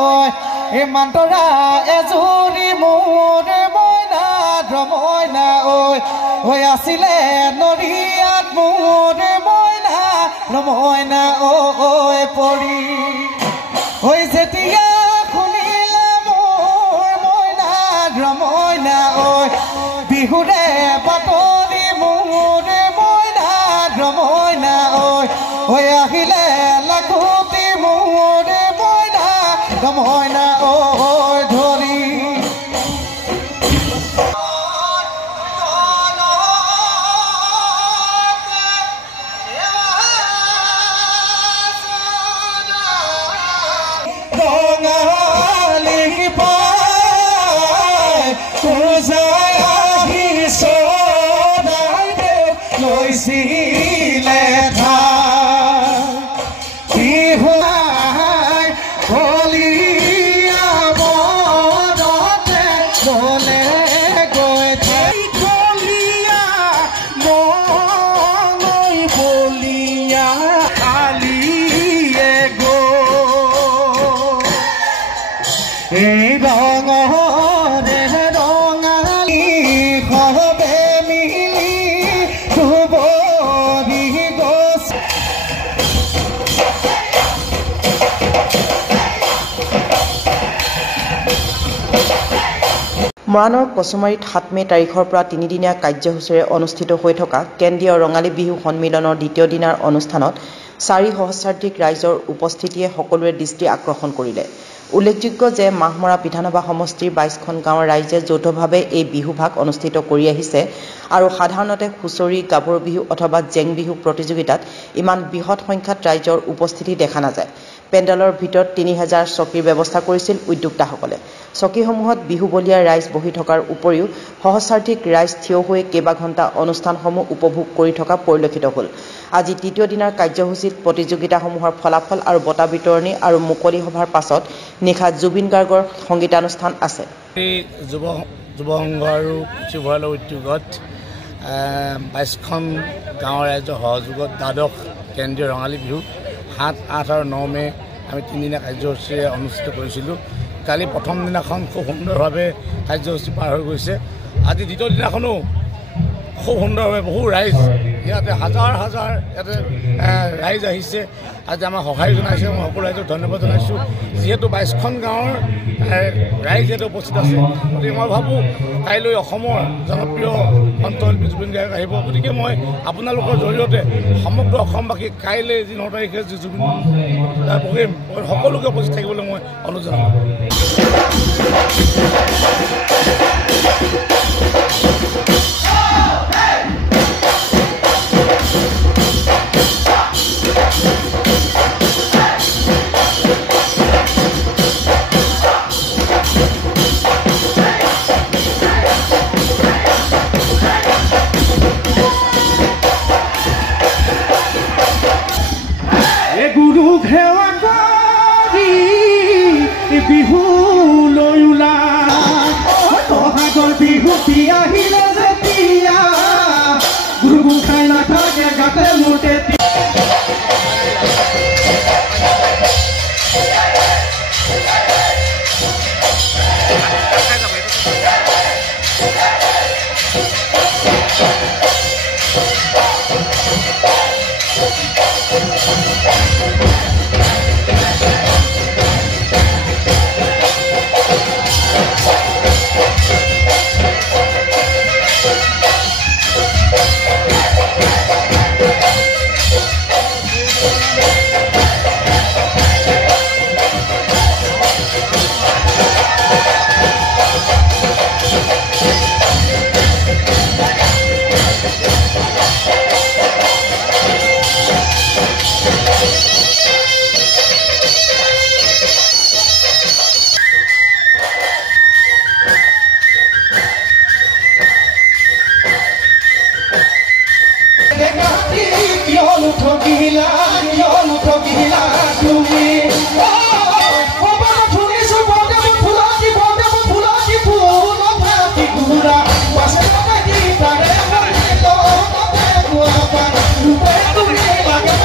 ঐ এ মান্তৰা এজুৰি মোৰে মইনা মইনা ঐ আছিলে নৰিয়াত মোৰে মইনা মইনা ঐ পৰি ঐ যেতিয়া শুনিলে মোৰ মইনা মইনা ঐ বিহুৰে বাতৰি মোৰে মইনা মইনা ঐ আহিলে লাখুটি মোৰে মইনা মইনা ধৰি মৰাণৰ কচুমাৰীত 7 মে তাৰিখৰ পৰা 3 দিনীয়া কাৰ্যসূচীৰে অনুষ্ঠিত হৈ থকা কেন্দ্ৰীয় ৰঙালী বিহু সন্মিলনৰ দ্বিতীয় দিনাৰ অনুষ্ঠানত 4 সহস্ৰাধিক ৰাইজৰ উপস্থিতিয়ে সকলোৰে দৃষ্টি আকৰ্ষণ কৰিলে। উল্লেখযোগ্য যে মাহমৰা বিধানসভা সমষ্টিৰ 22খন গাঁৱৰ ৰাইজে যৌথভাৱে এই বিহুভাগ অনুষ্ঠিত কৰি আহিছে আৰু সাধাৰণতে হুঁচৰি গাভৰু বিহু অথবা জেং বিহু প্ৰতিযোগিতাত ইমান বৃহৎ সংখ্যাত ৰাইজৰ উপস্থিতি দেখা নাযায়। পেণ্ডেলৰ ভিতৰত 3000 চকীৰ ব্যৱস্থা কৰিছিল উদ্যোক্তাসকলে। চকীসমূহত বিহু বলীয়া ৰাইজ বহি থকাৰ উপৰিও সহস্ৰাধিক ৰাইজ থিয় হৈ কেইবা ঘণ্টা অনুষ্ঠানসমূহ উপভোগ কৰি থকা পৰিলক্ষিত হ'ল। আজি তৃতীয় দিনাৰ কাৰ্যসূচীত প্ৰতিযোগিতাসমূহৰ ফলাফল আৰু বঁটা বিতৰণী আৰু মুকলি সভাৰ পাছত নিশা জুবিন গাৰ্গৰ সংগীতানুষ্ঠান আছে। যুৱ সংঘ আৰু পুথিভঁৰালৰ উদ্যোগত 22খন গাঁৱৰ ৰাইজৰ সহযোগত দ্বাদশ কেন্দ্ৰীয় ৰঙালী বিহু 7, 8 আৰু 9 মে আমি 3 দিনীয়া কাৰ্যসূচীৰে অনুষ্ঠিত কৰিছিলোঁ। কালি প্ৰথম দিনাখন খুব সুন্দৰভাৱে কাৰ্যসূচী পাৰ হৈ গৈছে। আজি দ্বিতীয় দিনাখনো খুব সুন্দৰভাৱে বহু ৰাইজ ইয়াতে হাজাৰ ইয়াতে ৰাইজ আহিছে। আজি আমাক সহায় জনাইছে। মই সকলো ৰাইজক ধন্যবাদ জনাইছোঁ। যিহেতু 22খন গাঁৱৰ ৰাইজ ইয়াতে উপস্থিত আছে, গতিকে মই ভাবোঁ কাইলৈ অসমৰ জনপ্ৰিয় কণ্ঠশিল্পী জুবিন গাৰ্গ আহিব। গতিকে মই আপোনালোকৰ জৰিয়তে সমগ্ৰ অসমবাসীক কাইলৈ যি 9 তাৰিখে যি জুবিন প্ৰগ্ৰেম সকলোকে উপস্থিত থাকিবলৈ মই অনুৰোধ জনাওঁ। বিহু লৈ ওলা বহাগৰ বিহু আহিলে যেতিয়া গুৰু খাই নাথাকে গাতে মোটে